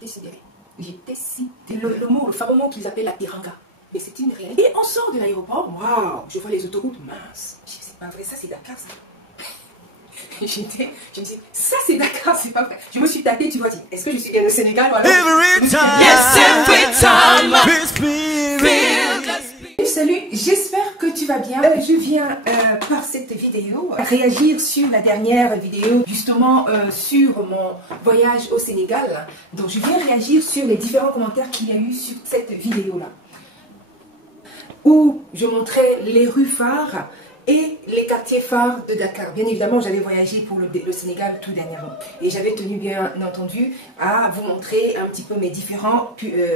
j'étais sidérée. J'étais sidérée. Le fameux mot qu'ils appellent la piranga. Mais c'est une réalité. Et on sort de l'aéroport, waouh, je vois les autoroutes, mince. Je dis, c'est pas vrai, ça c'est Dakar, ça. Je me dis, ça c'est Dakar, c'est pas vrai. Je me suis tâtée, tu vois, dit, est-ce que je suis bien au Sénégal ou alors... Every time, yes, every time. Salut, j'espère que tu vas bien. Je viens par cette vidéo réagir sur la dernière vidéo, justement sur mon voyage au Sénégal. Donc je viens réagir sur les différents commentaires qu'il y a eu sur cette vidéo-là, où je montrais les rues phares et les quartiers phares de Dakar. Bien évidemment, j'avais voyagé pour le Sénégal tout dernièrement. Et j'avais tenu bien entendu à vous montrer un petit peu mes différents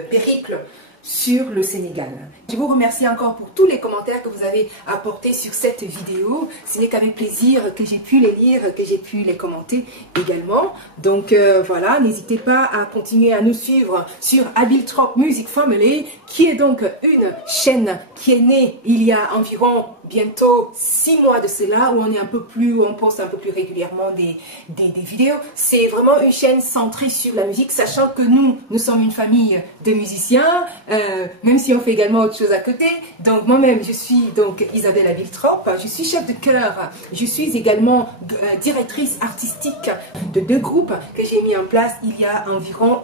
périples sur le Sénégal. Je vous remercie encore pour tous les commentaires que vous avez apportés sur cette vidéo. Ce n'est qu'avec plaisir que j'ai pu les lire, que j'ai pu les commenter également. Donc voilà, n'hésitez pas à continuer à nous suivre sur Abiltrop Music Family, qui est donc une chaîne qui est née il y a environ bientôt 6 mois de cela, où on est un peu plus, où on poste un peu plus régulièrement des vidéos. C'est vraiment une chaîne centrée sur la musique, sachant que nous sommes une famille de musiciens, même si on fait également autre chose à côté. Donc moi-même, je suis donc Isabelle Abiltrop, je suis chef de chœur, je suis également directrice artistique de 2 groupes que j'ai mis en place il y a environ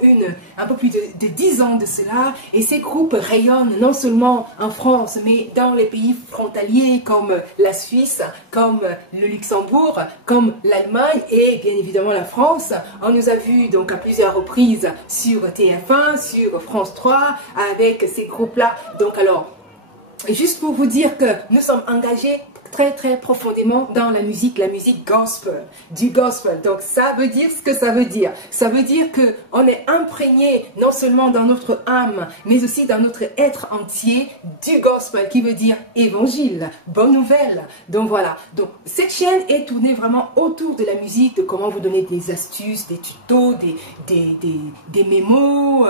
un peu plus de 10 ans de cela. Et ces groupes rayonnent non seulement en France, mais dans les pays frontaliers comme la Suisse, comme le Luxembourg, comme l'Allemagne et bien évidemment la France. On nous a vus donc à plusieurs reprises sur TF1, sur France 3, avec ces groupes-là. Donc alors, juste pour vous dire que nous sommes engagés très profondément dans la musique gospel, du gospel. Donc ça veut dire ce que ça veut dire. Ça veut dire que on est imprégné non seulement dans notre âme, mais aussi dans notre être entier du gospel, qui veut dire évangile, bonne nouvelle. Donc voilà. Donc cette chaîne est tournée vraiment autour de la musique, de comment vous donner des astuces, des tutos, des mémos,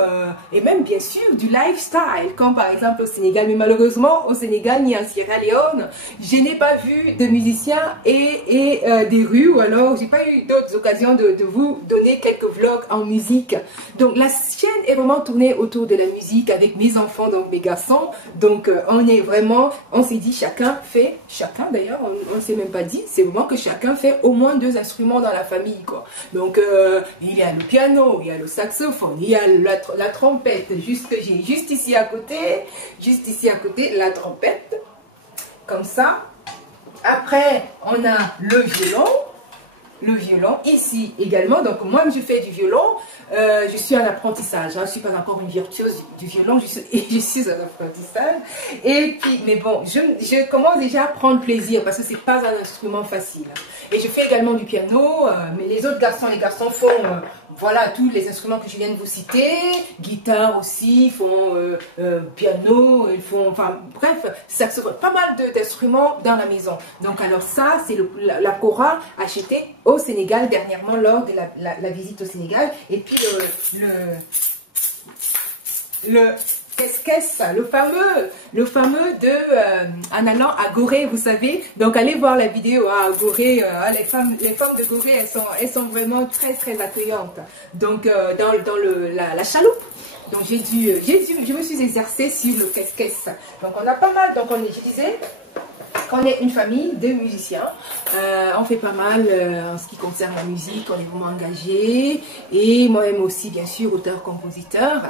et même bien sûr du lifestyle, comme par exemple au Sénégal. Mais malheureusement au Sénégal ni en Sierra Leone, je n'ai pas vu de musiciens et des rues, ou alors j'ai pas eu d'autres occasions de vous donner quelques vlogs en musique. Donc la chaîne est vraiment tournée autour de la musique avec mes enfants, donc mes garçons. Donc on s'est dit chacun d'ailleurs, on ne s'est même pas dit, c'est vraiment que chacun fait au moins 2 instruments dans la famille, quoi. Donc il y a le piano, il y a le saxophone, il y a la trompette, j'ai juste ici à côté la trompette, comme ça. Après, on a le violon ici également. Donc moi, je fais du violon. Je suis en apprentissage. Je ne suis pas encore une virtuose du violon. Je suis en apprentissage. Et puis, mais bon, je commence déjà à prendre plaisir parce que c'est pas un instrument facile. Et je fais également du piano. Mais les garçons font voilà tous les instruments que je viens de vous citer. Guitare aussi, ils font piano, ils font, enfin bref, saxophone, pas mal d'instruments dans la maison. Donc alors ça, c'est la kora achetée au Sénégal dernièrement lors de la visite au Sénégal. Et puis qu'est-ce le fameux de en allant à Gorée, vous savez. Donc allez voir la vidéo à Gorée. Les femmes de Gorée, elles sont vraiment très accueillantes. Donc dans la chaloupe. Donc je me suis exercée sur le qu'est-ce. Donc on a pas mal. Donc je disais qu'on est une famille de musiciens, on fait pas mal en ce qui concerne la musique, on est vraiment engagé, et moi-même aussi bien sûr auteur-compositeur.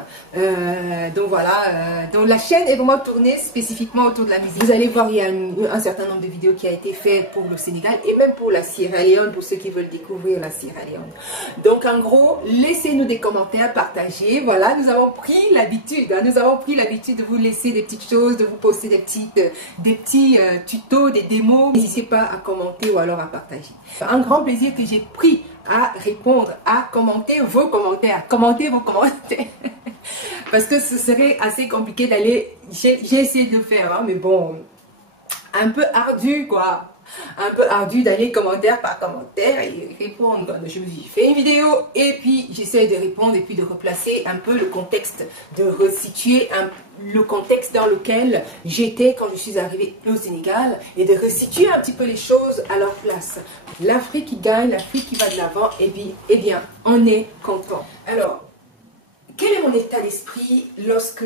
Donc voilà, donc la chaîne est vraiment tournée spécifiquement autour de la musique. Vous allez voir, il y a un certain nombre de vidéos qui a été fait pour le Sénégal et même pour la Sierra Leone, pour ceux qui veulent découvrir la Sierra Leone. Donc en gros, laissez-nous des commentaires, partagez. Voilà, nous avons pris l'habitude, de vous laisser des petites choses, de vous poster des petits tutos, des démos. N'hésitez pas à commenter ou alors à partager. Un grand plaisir que j'ai pris à répondre, à commenter vos commentaires. Parce que ce serait assez compliqué d'aller... J'ai essayé de le faire, hein, mais bon, un peu ardu, quoi. Un peu ardu d'aller commentaire par commentaire et répondre. Je me dis, fais une vidéo et puis j'essaie de répondre et puis de replacer un peu le contexte, de resituer le contexte dans lequel j'étais quand je suis arrivée au Sénégal et de resituer un petit peu les choses à leur place. L'Afrique qui gagne, l'Afrique qui va de l'avant, et puis, eh bien, on est content. Alors, quel est mon état d'esprit lorsque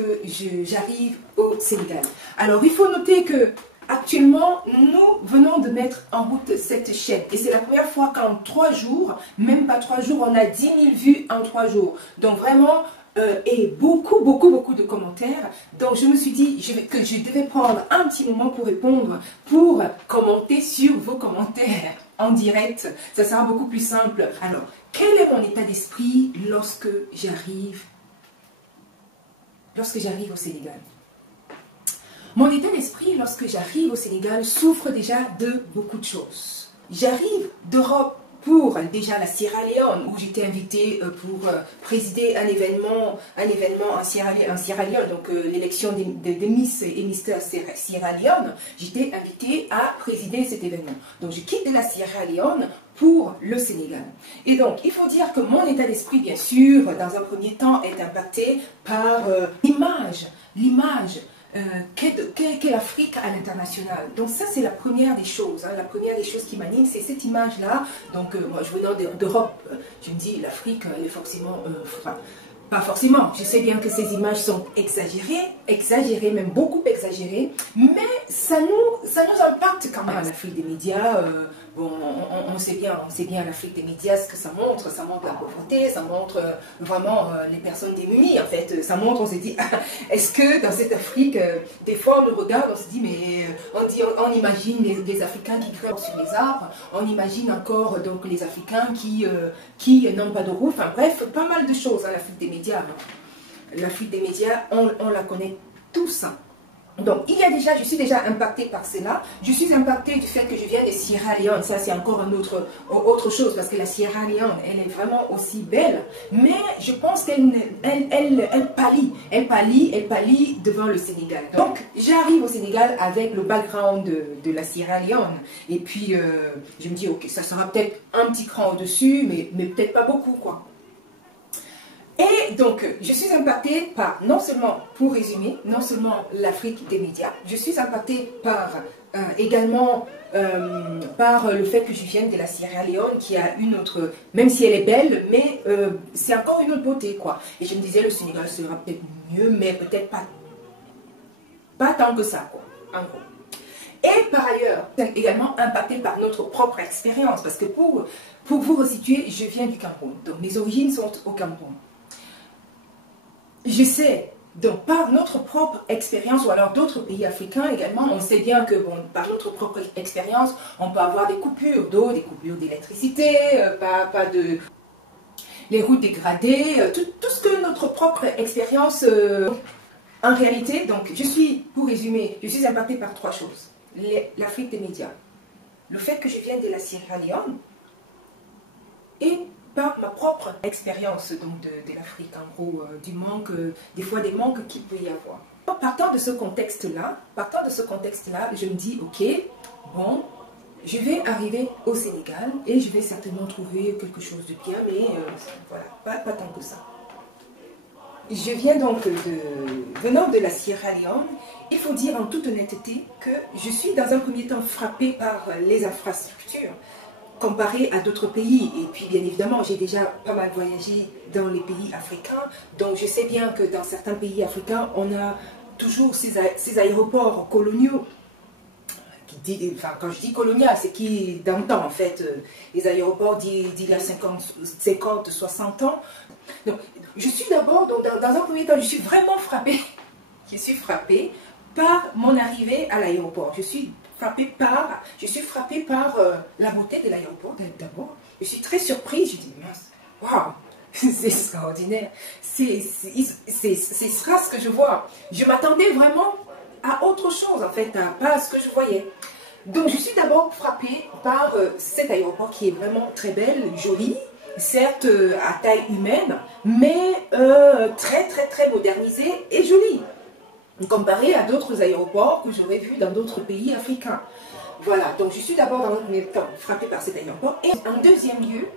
j'arrive au Sénégal? Alors, il faut noter que actuellement, nous venons de mettre en route cette chaîne. Et c'est la première fois qu'en 3 jours, même pas 3 jours, on a 10 000 vues en 3 jours. Donc vraiment, et beaucoup de commentaires. Donc je me suis dit que je devais prendre un petit moment pour répondre, pour commenter sur vos commentaires en direct. Ça sera beaucoup plus simple. Alors, quel est mon état d'esprit lorsque j'arrive au Sénégal? Mon état d'esprit lorsque j'arrive au Sénégal souffre déjà de beaucoup de choses. J'arrive d'Europe pour déjà la Sierra Leone, où j'étais invitée pour présider un événement en Sierra Leone, donc l'élection des Miss et Mr Sierra Leone. J'étais invitée à présider cet événement. Donc je quitte la Sierra Leone pour le Sénégal. Et donc, il faut dire que mon état d'esprit, bien sûr, dans un premier temps, est impacté par l'image qu'est l'Afrique à l'international. Donc ça, c'est la première des choses. Hein. La première des choses qui m'anime, c'est cette image-là. Donc moi, je venais d'Europe. Je me dis, l'Afrique, elle est forcément... enfin, pas forcément. Je sais bien que ces images sont exagérées, même beaucoup exagérées. Mais ça nous impacte quand même. L'Afrique des médias... bon, on sait bien l'Afrique des médias ce que ça montre la pauvreté, ça montre vraiment les personnes démunies en fait, ça montre, on se dit, est-ce que dans cette Afrique, des fois on nous regarde, on se dit, mais on imagine les Africains qui grimpent sur les arbres, on imagine encore donc les Africains qui n'ont pas de roue, enfin bref, pas mal de choses, hein, l'Afrique des médias. L'Afrique des médias, on la connaît tous. Hein. Donc, je suis déjà impactée par cela. Je suis impactée du fait que je viens de Sierra Leone. Ça, c'est encore autre chose, parce que la Sierra Leone, elle est vraiment aussi belle. Mais je pense qu'elle pâlit devant le Sénégal. Donc, j'arrive au Sénégal avec le background de la Sierra Leone. Et puis, je me dis, ok, ça sera peut-être un petit cran au-dessus, mais peut-être pas beaucoup, quoi. Et donc, je suis impactée par, non seulement, pour résumer, non seulement l'Afrique des médias, je suis impactée par également par le fait que je vienne de la Sierra Leone, qui a une autre, même si elle est belle, mais c'est encore une autre beauté, quoi. Et je me disais, le Sénégal sera peut-être mieux, mais peut-être pas tant que ça, quoi, en gros. Et par ailleurs, également impacté par notre propre expérience, parce que pour vous resituer, je viens du Cameroun, donc mes origines sont au Cameroun. Je sais, donc par notre propre expérience, ou alors d'autres pays africains également, on sait bien que bon, par notre propre expérience, on peut avoir des coupures d'eau, des coupures d'électricité, les routes dégradées, tout ce que notre propre expérience... en réalité, donc, pour résumer, je suis impactée par 3 choses. L'Afrique des médias, le fait que je vienne de la Sierra Leone, et par ma propre expérience de l'Afrique, en gros, du manque, des fois des manques qu'il peut y avoir. Partant de ce contexte-là, je me dis, ok, bon, je vais arriver au Sénégal et je vais certainement trouver quelque chose de bien, mais voilà, pas tant que ça. Je viens donc venant de la Sierra Leone, il faut dire en toute honnêteté que je suis dans un premier temps frappée par les infrastructures comparé à d'autres pays. Et puis bien évidemment, j'ai déjà pas mal voyagé dans les pays africains, donc je sais bien que dans certains pays africains, on a toujours ces aéroports coloniaux. Enfin, quand je dis colonial, c'est qui dans le temps en fait, les aéroports d'il y a 50, 60 ans. Donc, je suis d'abord, dans un premier temps, je suis vraiment frappée. Je suis frappée par mon arrivée à l'aéroport. Je suis frappée par la beauté de l'aéroport d'abord. Je suis très surprise. Je dis, mince, waouh, c'est extraordinaire. C'est ça ce que je vois. Je m'attendais vraiment à autre chose en fait, pas à ce que je voyais. Donc je suis d'abord frappée par cet aéroport qui est vraiment très belle, jolie, certes à taille humaine, mais très modernisé et joli, comparé à d'autres aéroports que j'aurais vus dans d'autres pays africains. Voilà, donc je suis d'abord dans un premier temps frappée par cet aéroport, et en deuxième lieu,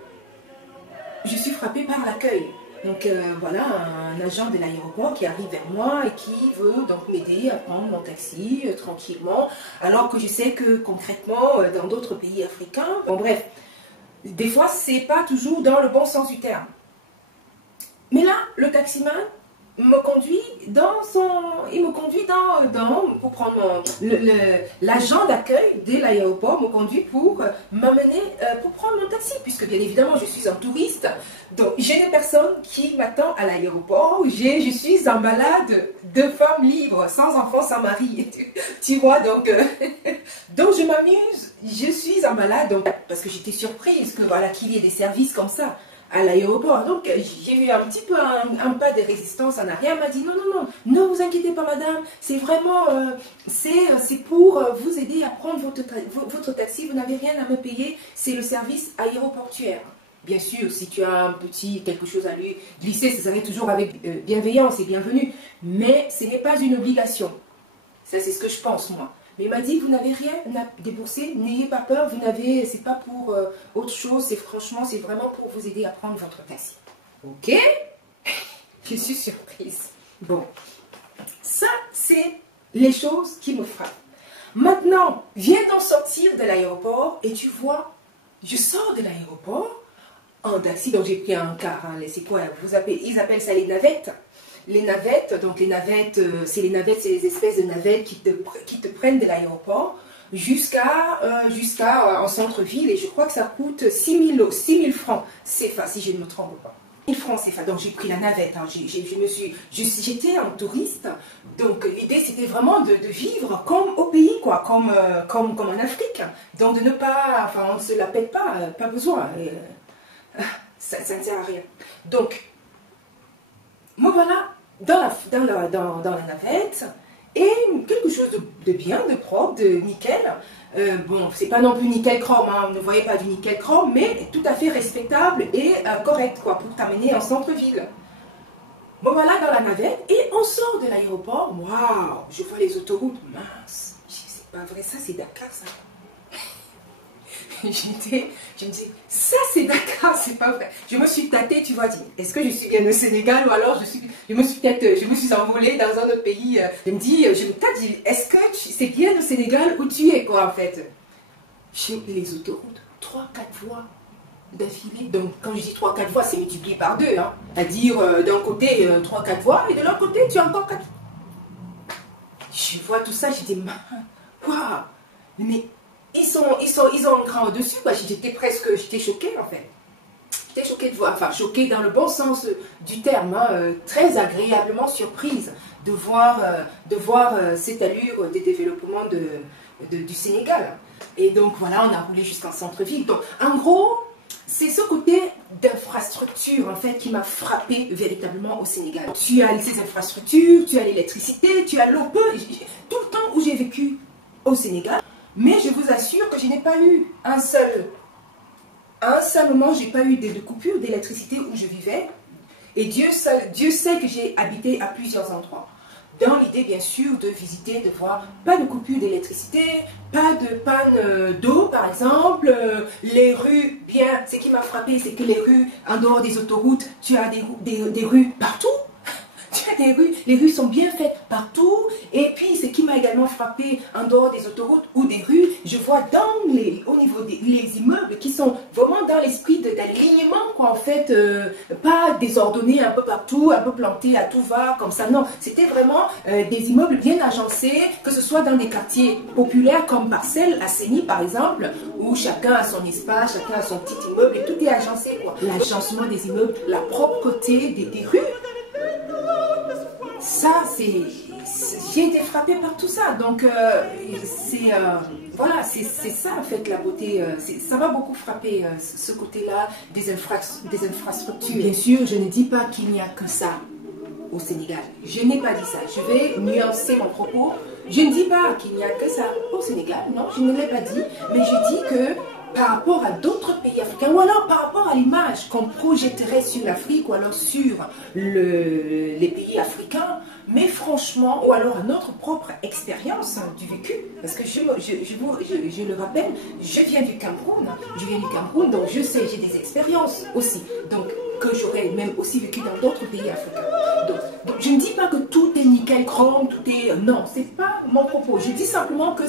je suis frappée par l'accueil. Donc voilà, un agent de l'aéroport qui arrive vers moi et qui veut donc m'aider à prendre mon taxi tranquillement, alors que je sais que concrètement, dans d'autres pays africains, bon bref, des fois c'est pas toujours dans le bon sens du terme. Mais là, le taximan me conduit dans son... Il me conduit pour prendre l'agent d'accueil de l'aéroport me conduit pour m'amener, pour prendre mon taxi, puisque bien évidemment, je suis un touriste. Donc, j'ai une personne qui m'attend à l'aéroport. Je suis en balade de femme libre, sans enfant, sans mari. Tu vois, donc, donc je m'amuse. Je suis en balade, donc, parce que j'étais surprise que voilà qu'il y ait des services comme ça à l'aéroport. Donc j'ai eu un petit peu un pas de résistance en arrière. Elle m'a dit non, non, non, ne vous inquiétez pas madame, c'est vraiment, c'est pour vous aider à prendre votre taxi, vous n'avez rien à me payer, c'est le service aéroportuaire. Bien sûr, si tu as un petit quelque chose à lui glisser, ça serait toujours avec bienveillance et bienvenue, mais ce n'est pas une obligation. Ça c'est ce que je pense moi. Mais il m'a dit, vous n'avez rien à débourser, n'ayez pas peur, vous n'avez, c'est pas pour autre chose, c'est franchement, c'est vraiment pour vous aider à prendre votre taxi. Ok? Je suis surprise. Bon, ça, c'est les choses qui me frappent. Maintenant, viens d'en sortir de l'aéroport et tu vois, je sors de l'aéroport en taxi, donc j'ai pris un car, hein, c'est quoi, ils appellent ça les navettes. Les navettes, donc les navettes, c'est les espèces de navettes qui te prennent de l'aéroport jusqu'à en centre-ville, et je crois que ça coûte 6 000 francs CFA, si je ne me trompe pas. 6 000 francs CFA, donc j'ai pris la navette, hein, j'étais un touriste, donc l'idée c'était vraiment de vivre comme au pays, quoi, comme en Afrique, donc de ne pas, enfin on ne se la pète pas, pas besoin, ça ne sert à rien. Donc, me voilà dans la navette, et quelque chose de bien, de propre, de nickel. Bon, c'est pas non plus nickel chrome, hein, ne voyez pas du nickel chrome, mais tout à fait respectable et correct, quoi, pour t'amener en centre-ville. Me voilà dans la navette, et on sort de l'aéroport. Waouh, je vois les autoroutes, mince, c'est pas vrai, ça c'est Dakar, ça. Je me dis, ça c'est Dakar, c'est pas vrai. Je me suis tâtée, tu vois, est-ce que je suis bien au Sénégal, ou alors je me suis envolée dans un autre pays. Je me tâte, est-ce que c'est bien au Sénégal où tu es, quoi, en fait. Les autoroutes, 3-4 voies d'affilée. Donc, quand je dis 3-4 voies, c'est multiplié par 2, hein. C'est-à-dire, d'un côté, 3-4 voies, et de l'autre côté, tu as encore 4. Je vois tout ça, j'étais, waouh, mais ils ont un cran au-dessus, quoi. J'étais choquée, en fait. J'étais choquée de voir, enfin choquée dans le bon sens du terme, hein, très agréablement surprise de voir cette allure des développements du Sénégal. Et donc voilà, on a roulé jusqu'en centre-ville. Donc en gros, c'est ce côté d'infrastructure en fait qui m'a frappé véritablement au Sénégal. Tu as ces infrastructures, tu as l'électricité, tu as l'eau, tout le temps où j'ai vécu au Sénégal. Mais je vous assure que je n'ai pas eu à un seul moment, j'ai pas eu de coupure d'électricité où je vivais. Et Dieu sait que j'ai habité à plusieurs endroits. Dans l'idée, bien sûr, de visiter, de voir, pas de coupure d'électricité, pas de panne d'eau, par exemple. Les rues, bien, ce qui m'a frappé, c'est que les rues, en dehors des autoroutes, tu as des rues partout. Tu as des rues, les rues sont bien faites partout. Et puis, ce qui m'a également frappé en dehors des autoroutes ou des rues, je vois au niveau des immeubles qui sont vraiment dans l'esprit d'alignement, quoi, en fait, pas désordonnés un peu partout, un peu plantés à tout va, comme ça, non. C'était vraiment des immeubles bien agencés, que ce soit dans des quartiers populaires comme Parcelles, Asseni par exemple, où chacun a son espace, chacun a son petit immeuble et tout est agencé, quoi. L'agencement des immeubles, la propreté des rues. Ça, j'ai été frappée par tout ça. Donc, voilà, c'est ça en fait la beauté. Ça m'a beaucoup frappé, ce côté-là des infrastructures. Bien sûr, je ne dis pas qu'il n'y a que ça au Sénégal. Je n'ai pas dit ça. Je vais nuancer mon propos. Je ne dis pas qu'il n'y a que ça au Sénégal. Non, je ne l'ai pas dit. Mais je dis que par rapport à d'autres pays africains, ou alors par rapport à l'image qu'on projetterait sur l'Afrique, ou alors sur les pays africains, mais franchement, ou alors à notre propre expérience du vécu, parce que je le rappelle, je viens du Cameroun, donc je sais, j'ai des expériences aussi, donc que j'aurais même aussi vécu dans d'autres pays africains. Donc je ne dis pas que tout est nickel chrome, tout est... non, c'est pas mon propos. Je dis simplement que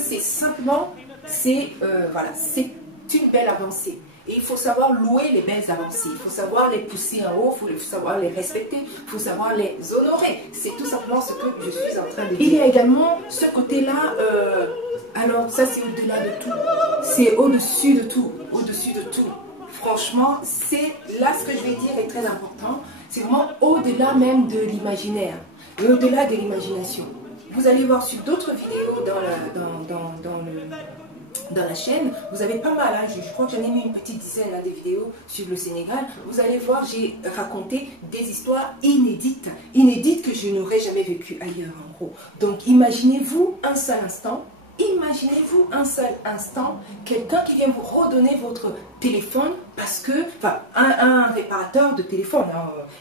voilà, c'est une belle avancée. Et il faut savoir louer les belles avancées, il faut savoir les pousser en haut, il faut savoir les respecter, il faut savoir les honorer. C'est tout simplement ce que je suis en train de dire. Il y a également ce côté-là, alors ça c'est au-delà de tout, c'est au-dessus de tout, au-dessus de tout. Franchement, c'est là ce que je vais dire est très important, c'est vraiment au-delà même de l'imaginaire, et au-delà de l'imagination. Vous allez voir sur d'autres vidéos dans la chaîne, vous avez pas mal, hein, je crois que j'en ai mis une petite dizaine des vidéos sur le Sénégal. Vous allez voir, j'ai raconté des histoires inédites que je n'aurais jamais vécues ailleurs en gros. Donc imaginez-vous un seul instant, quelqu'un qui vient vous redonner votre téléphone parce que, enfin, un réparateur de téléphone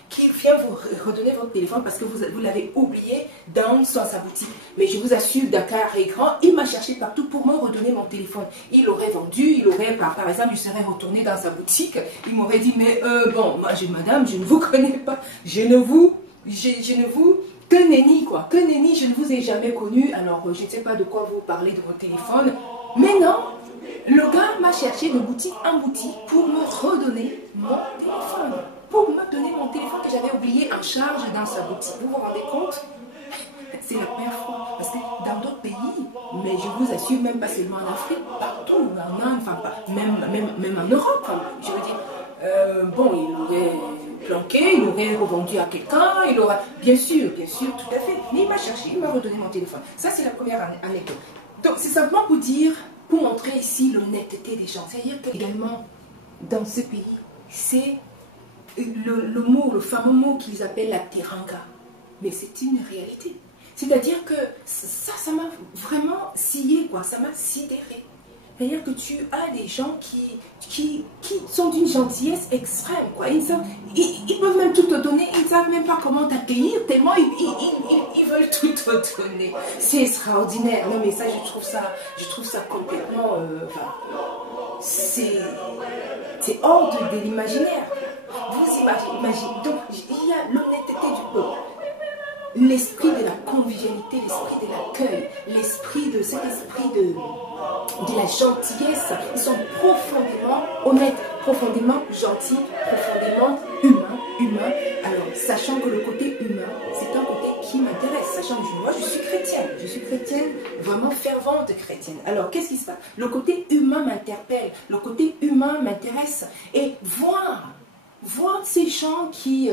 qui vient vous redonner votre téléphone parce que vous l'avez oublié dans sa boutique. Mais je vous assure, Dakar est grand, il m'a cherché partout pour me redonner mon téléphone. Il l'aurait vendu, il aurait, par exemple, il serait retourné dans sa boutique, il m'aurait dit, mais bon, moi, madame, je ne vous connais pas, je ne vous... Que nenni quoi, que nenni, je ne vous ai jamais connu, alors je ne sais pas de quoi vous parlez de votre téléphone. Mais non, le gars m'a cherché de boutique en boutique pour me redonner mon téléphone. Pour me donner mon téléphone que j'avais oublié en charge dans sa boutique. Vous vous rendez compte? C'est la première fois. Parce que dans d'autres pays, mais je vous assure, même pas seulement en Afrique, partout, en Inde, enfin, même en Europe, je veux dire, bon, il aurait planqué, il aurait revendu à quelqu'un, il aura... Bien sûr, tout à fait. Mais il m'a cherché, il m'a redonné mon téléphone. Ça, c'est la première anecdote. Donc, c'est simplement pour dire, pour montrer ici l'honnêteté des gens. C'est-à-dire qu'également, dans ce pays, c'est le fameux mot qu'ils appellent la teranga. Mais c'est une réalité. C'est-à-dire que ça m'a vraiment scié, quoi. Ça m'a sidéré. C'est-à-dire que tu as des gens qui sont d'une gentillesse extrême, quoi. Ils peuvent même tout te donner, ils ne savent même pas comment t'accueillir, tellement ils veulent tout te donner. C'est extraordinaire. Non, mais ça, je trouve ça complètement... c'est hors de l'imaginaire. Vous imaginez. Donc, il y a l'honnêteté du peuple. L'esprit de la convivialité, l'esprit de l'accueil, cet esprit de la gentillesse. Ils sont profondément honnêtes, profondément gentils, profondément humains. Alors, sachant que le côté humain, c'est un côté qui m'intéresse. Sachant que moi, je suis chrétienne, vraiment fervente chrétienne. Alors, qu'est-ce qui se passe? Le côté humain m'interpelle, le côté humain m'intéresse. Et voir ces gens qui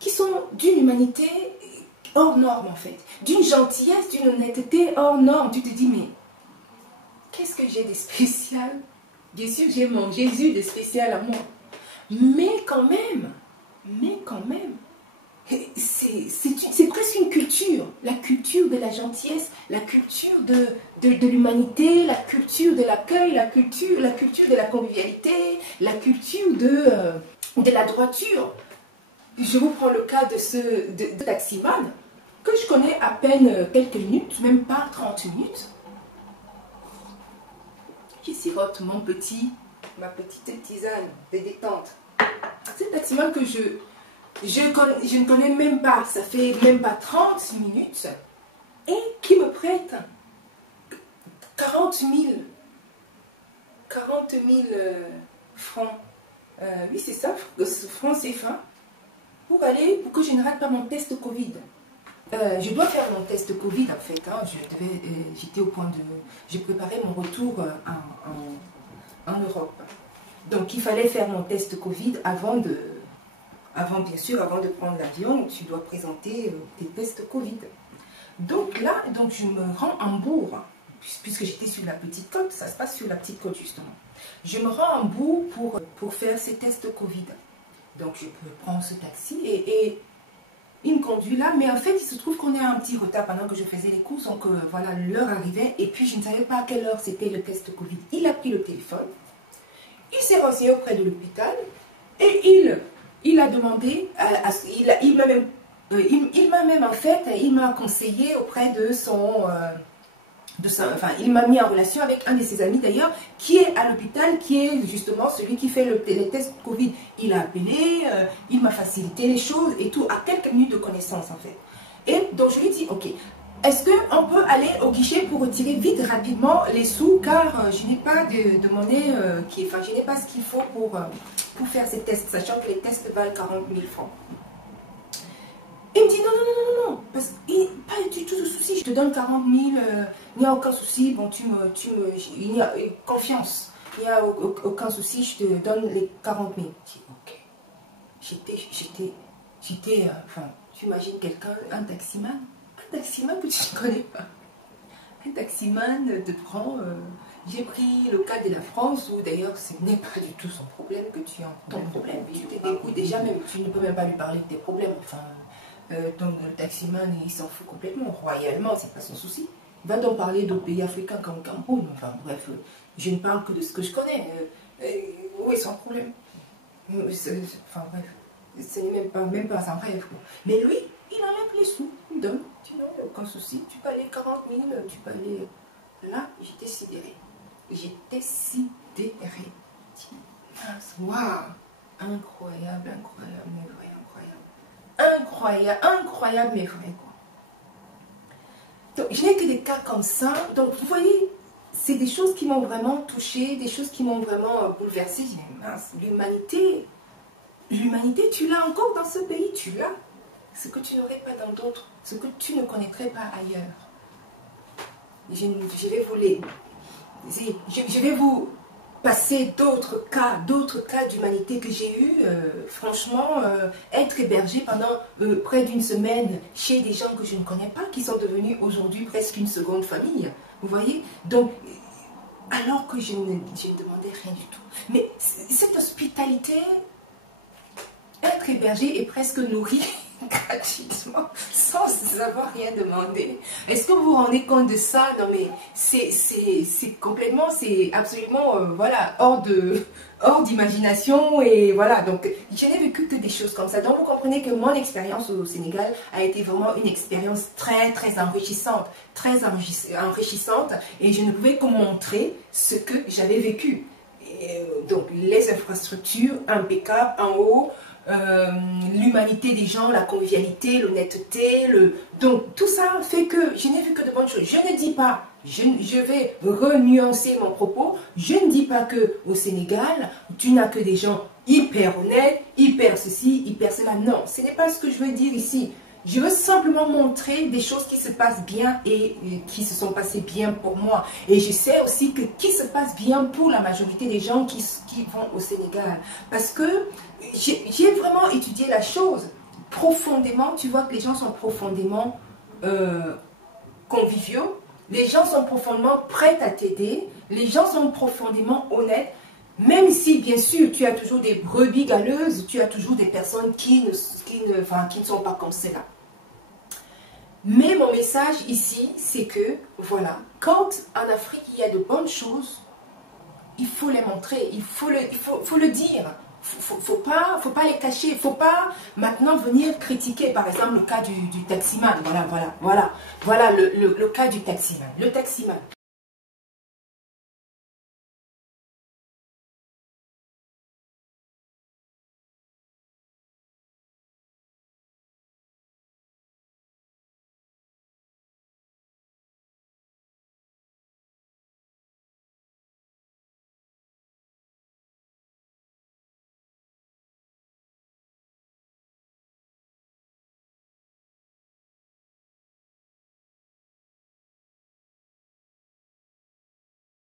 sont d'une humanité hors norme en fait, d'une gentillesse, d'une honnêteté hors norme. Tu te dis, mais qu'est-ce que j'ai de spécial? Bien sûr, j'ai mon Jésus de spécial à moi. Mais quand même, c'est presque une culture. La culture de la gentillesse, la culture de l'humanité, la culture de l'accueil, la culture de la convivialité, la culture de la droiture. Je vous prends le cas de taximan, que je connais à peine quelques minutes, même pas 30 minutes. Qui sirote ma petite tisane de détente. C'est un taximan que je ne connais même pas, ça fait même pas 30 minutes, et qui me prête 40 000 francs. Oui, c'est ça, francs CFA. Pour que je ne rate pas mon test Covid. Je dois faire mon test Covid en fait. Hein. J'étais au point de... J'ai préparé mon retour en Europe. Donc il fallait faire mon test Covid bien sûr, avant de prendre l'avion, tu dois présenter tes tests Covid. Donc là, je me rends à Hambourg, puisque j'étais sur la petite côte, ça se passe sur la petite côte justement. Je me rends à Hambourg pour faire ces tests Covid. Donc je prends ce taxi et il me conduit là, mais en fait il se trouve qu'on est à un petit retard pendant que je faisais les courses, donc voilà, l'heure arrivait et puis je ne savais pas à quelle heure c'était le test Covid. Il a pris le téléphone, il s'est renseigné auprès de l'hôpital et il a demandé, il m'a conseillé auprès de son... il m'a mis en relation avec un de ses amis d'ailleurs, qui est à l'hôpital, qui est justement celui qui fait les tests Covid. Il a appelé, il m'a facilité les choses et tout, à quelques minutes de connaissance en fait. Et donc je lui ai dit, ok, est-ce qu'on peut aller au guichet pour retirer vite, rapidement les sous, car je n'ai pas de monnaie, enfin, je n'ai pas ce qu'il faut pour faire ces tests, sachant que les tests valent 40 000 francs. Il me dit non, non, non, non, non, parce qu'il pas du tout de souci, je te donne 40 000, il n'y a aucun souci, bon, il y a confiance, il n'y a aucun souci, je te donne les 40 000. Je dis ok. J'étais, enfin, tu imagines quelqu'un, un taximan que tu ne connais pas. Un taximan te prend, j'ai pris le cas de la France où d'ailleurs ce n'est pas du tout son problème que tu as, ton problème. Tu te débrouilles déjà, même tu ne peux même pas lui parler de tes problèmes. Enfin, donc le taximan il s'en fout complètement, royalement, c'est pas son souci. Il va donc parler d'autres pays africains comme le Cameroun. Enfin bref, je ne parle que de ce que je connais. Oui, sans problème. Enfin bref, ce n'est même pas un rêve. Mais lui, il enlève les sous, il donne, tu n'as aucun souci, tu peux aller 40 000, tu peux aller... Là, j'étais sidérée. J'étais sidérée. Waouh! Incroyable, incroyable, mais vrai, incroyable. Incroyable, incroyable, mais vrai, quoi. Donc, je n'ai que des cas comme ça. Donc, vous voyez, c'est des choses qui m'ont vraiment touchée, des choses qui m'ont vraiment bouleversée. J'ai dit, mince, l'humanité, tu l'as encore dans ce pays, tu l'as. Ce que tu n'aurais pas dans d'autres, ce que tu ne connaîtrais pas ailleurs. Je vais vous passer d'autres cas d'humanité que j'ai eu. Franchement, être hébergé pendant près d'une semaine chez des gens que je ne connais pas, qui sont devenus aujourd'hui presque une seconde famille. Vous voyez? Donc, alors que je ne demandais rien du tout. Mais cette hospitalité, être hébergé et presque nourri gratuitement, sans avoir rien demandé. Est-ce que vous vous rendez compte de ça? Non mais c'est complètement, c'est absolument, voilà, hors d'imagination. Et voilà, donc je n'ai vécu que des choses comme ça. Donc vous comprenez que mon expérience au Sénégal a été vraiment une expérience très très enrichissante, et je ne pouvais que montrer ce que j'avais vécu. Et, donc les infrastructures impeccables en haut, l'humanité des gens, la convivialité, l'honnêteté, donc tout ça fait que je n'ai vu que de bonnes choses. Je ne dis pas, je vais renuancer mon propos, je ne dis pas que au Sénégal, tu n'as que des gens hyper honnêtes, hyper ceci, hyper cela. Non, ce n'est pas ce que je veux dire ici. Je veux simplement montrer des choses qui se passent bien et qui se sont passées bien pour moi. Et je sais aussi que qui se passe bien pour la majorité des gens qui vont au Sénégal. Parce que j'ai vraiment étudié la chose profondément. Tu vois que les gens sont profondément conviviaux. Les gens sont profondément prêts à t'aider. Les gens sont profondément honnêtes. Même si, bien sûr, tu as toujours des brebis galeuses, tu as toujours des personnes qui ne sont pas comme cela. Mais mon message ici, c'est que, voilà, quand en Afrique, il y a de bonnes choses, il faut les montrer, il faut le dire. Faut pas les cacher, il ne faut pas maintenant venir critiquer, par exemple, le cas du taximan. Voilà le cas du taximan. Le taximan.